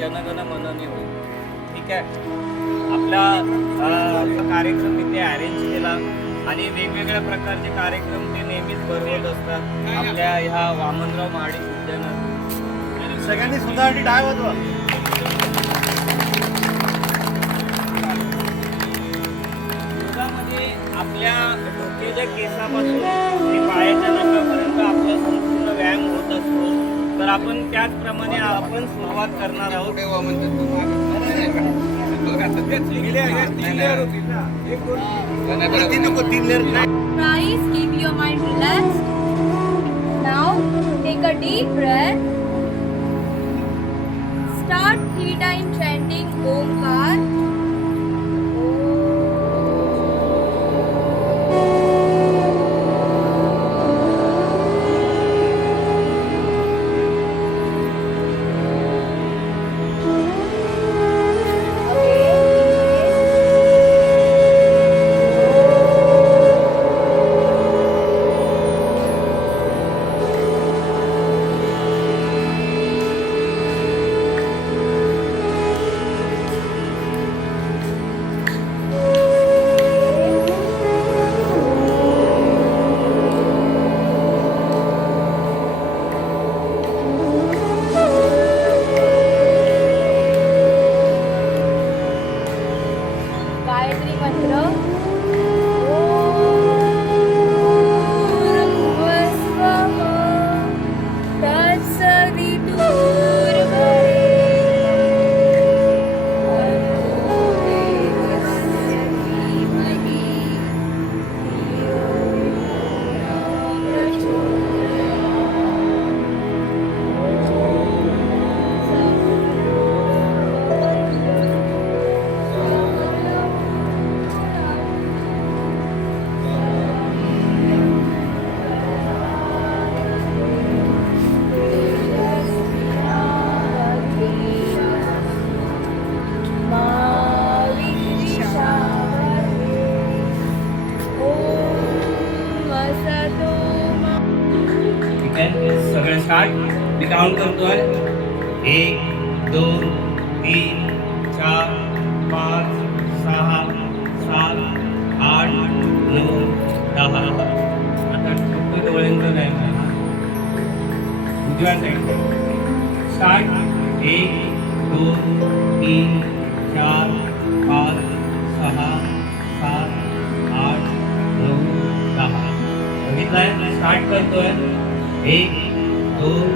जनगण मननी होईल ठीक आहे? आपला कार्यक्रम इथे अरेंज केला आणि वेगवेगळ्या प्रकारचे कार्यक्रम ते नेहमीच भरलेले असतात. आपल्या ह्या वामनराव महाडिक उद्यानात. सगळ्यांनी सुद्धा डाय योगामध्ये आपल्या डोक्याच्या केसापासून आपण त्याचप्रमाणे आपण सुरुवात करणार आहोत Guys, keep your mind relaxed. Now, take a deep breath. Start three times chanting Omkar. Start एक दोन तीन चार पाच सहा सात आठ नऊ दहा. बघितलाय? स्टार्ट करतोय. एक दोन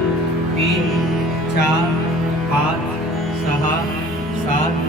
तीन चार पाच सहा सात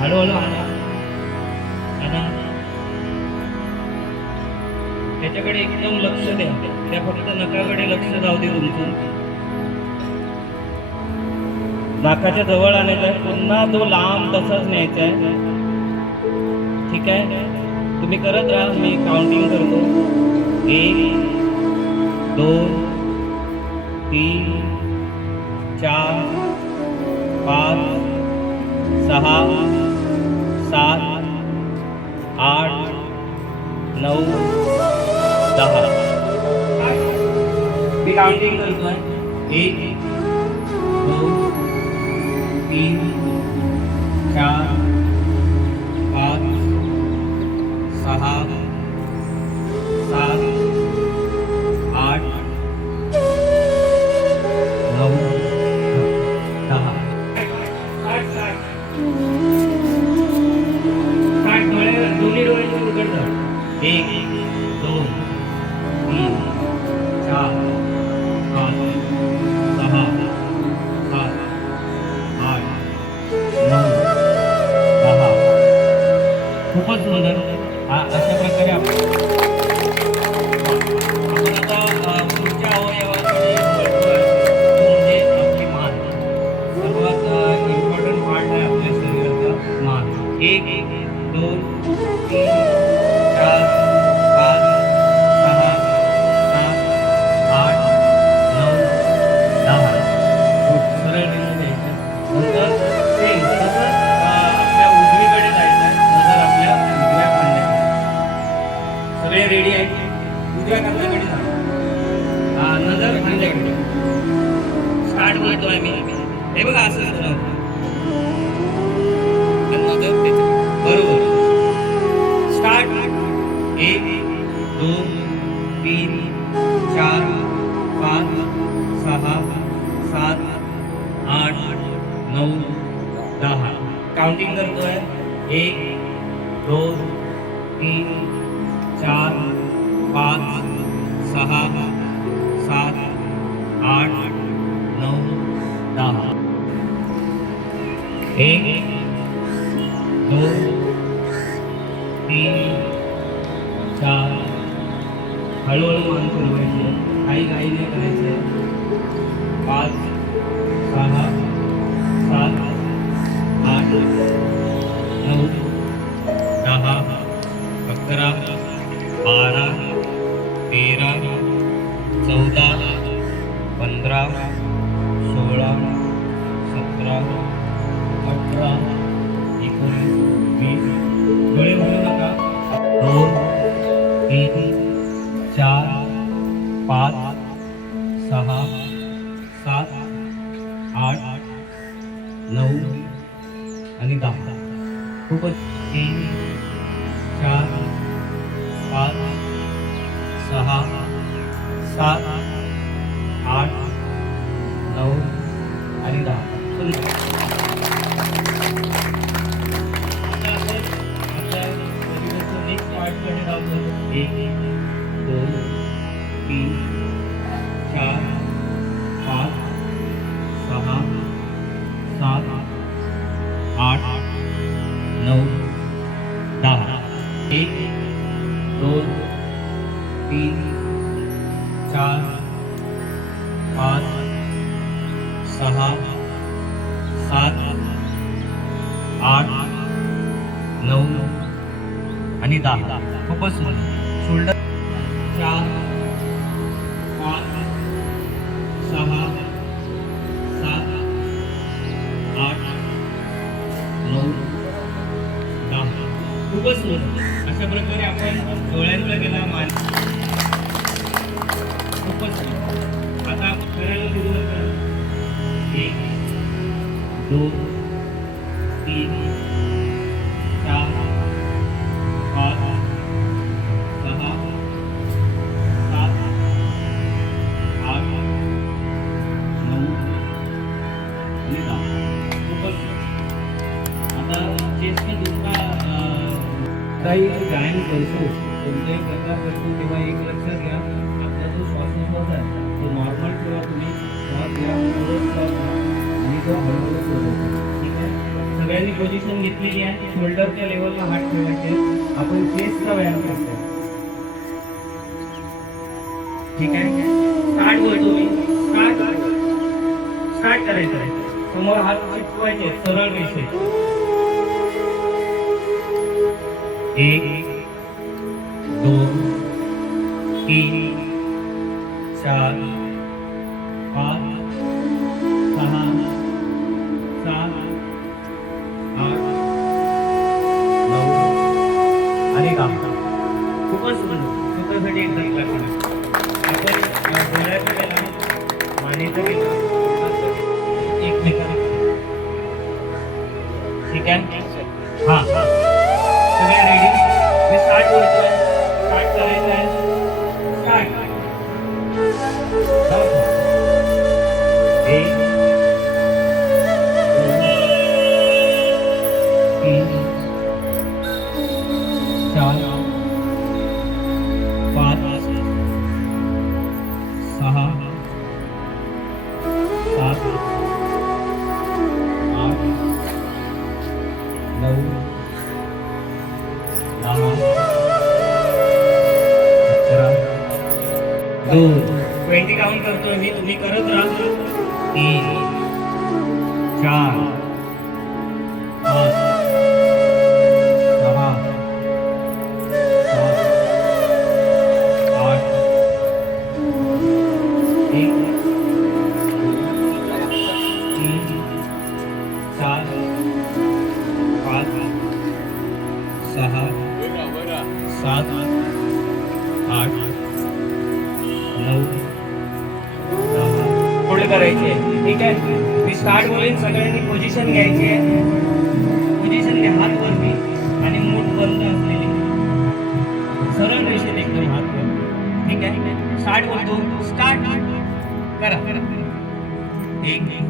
हळूहळू आणा आणा त्याच्याकडे एकदम लक्ष द्या. त्या फक्त नकाकडे लक्ष जाऊ दे तुमचं. नाकाच्या जवळ आणायचं आहे. पुन्हा तो लांब तसाच न्यायचा आहे. ठीक आहे? तुम्ही करत राहा. मी काउंटिंग करतो. एक दोन तीन चार पाच सहा Now, Daha. Behind the A. खूपच मदत. हा अशा प्रकारे आपण e do Yeah. be two position घेतलेली आहे. शोल्डरच्या लेवलला हात ठेवायचे. आपण चेस्टचा व्यायाम करतो ठीक आहे? स्टार्ट बोलतो तुम्ही. स्टार्ट स्टार्ट करायचं आहे. समोर हात चिटकवायचे सरळ रेषे एक दोन तीन चार सात पाच सहा सात आठ नऊ पुढे करायचे. ठीक आहे? मी स्टार्ट होईल सगळ्यांनी पोझिशन घ्यायची. आहे पोझिशन घ्या हात वरती. आणि मूठ बंद असलेली. सरळ रेषेत एकदम हात वर. ठीक आहे? स्टार्ट बोलतो. स्टार्ट करा करा. एक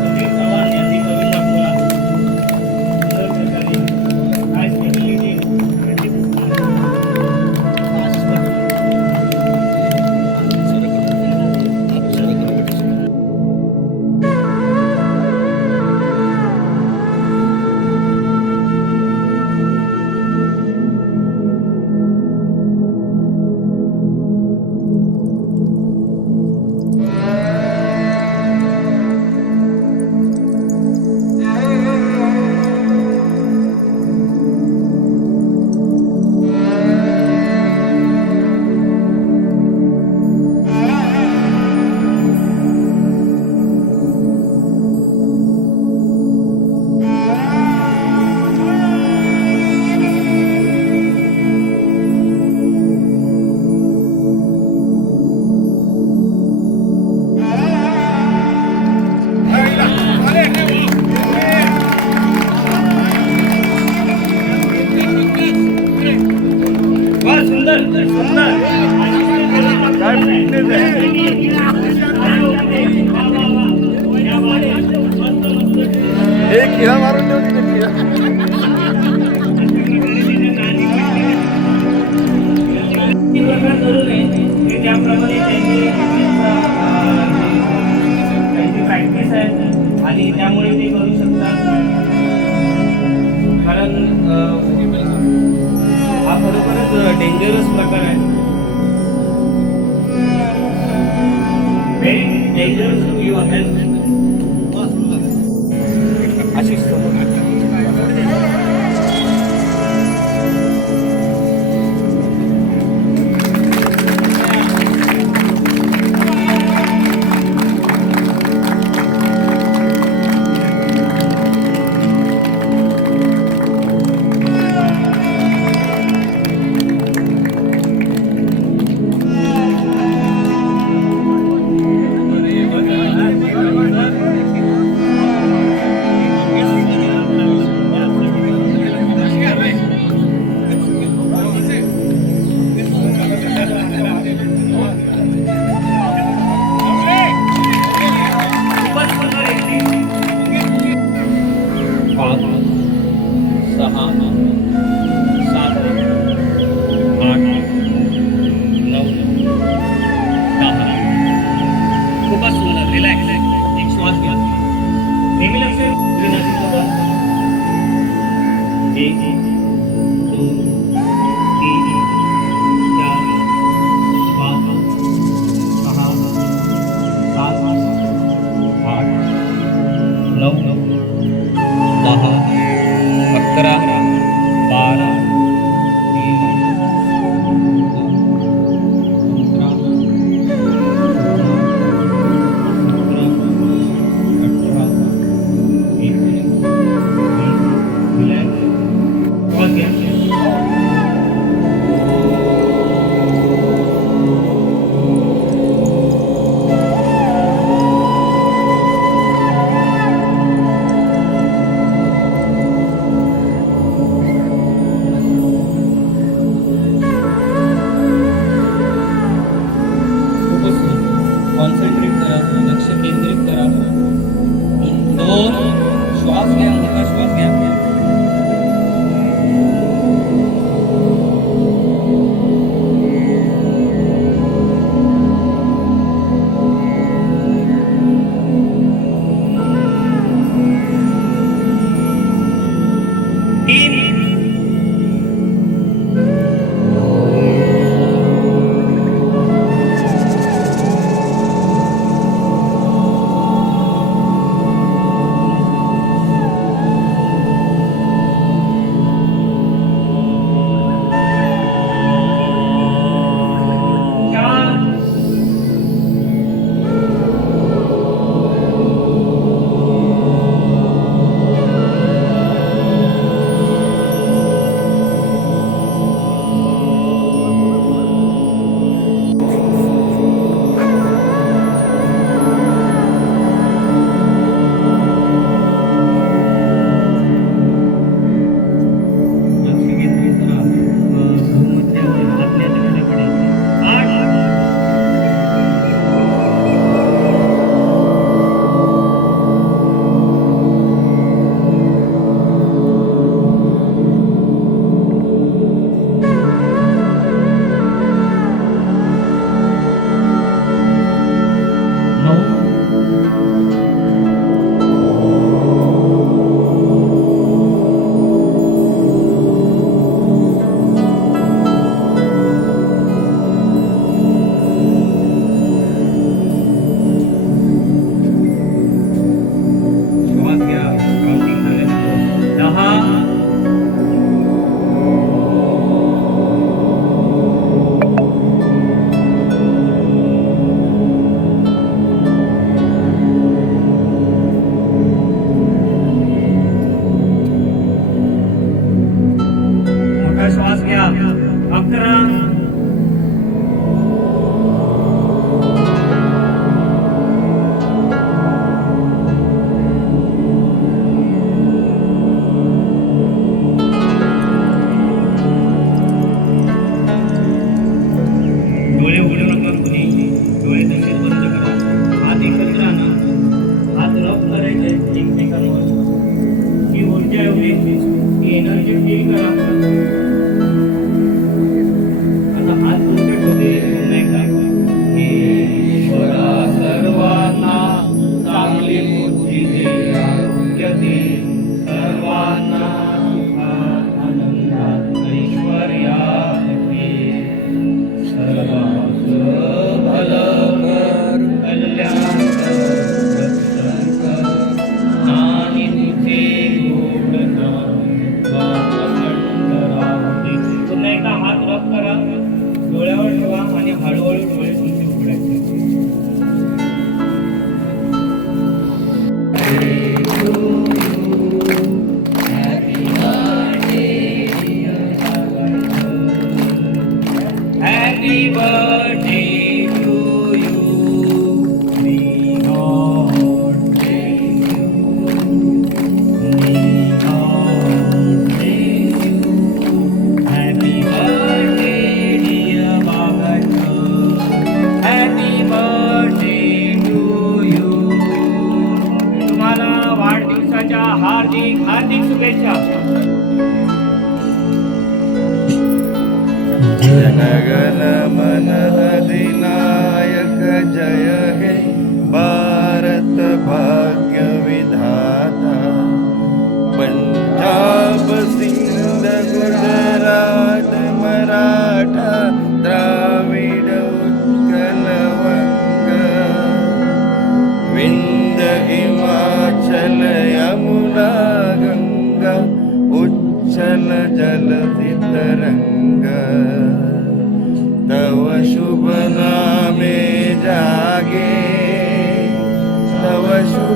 Amen.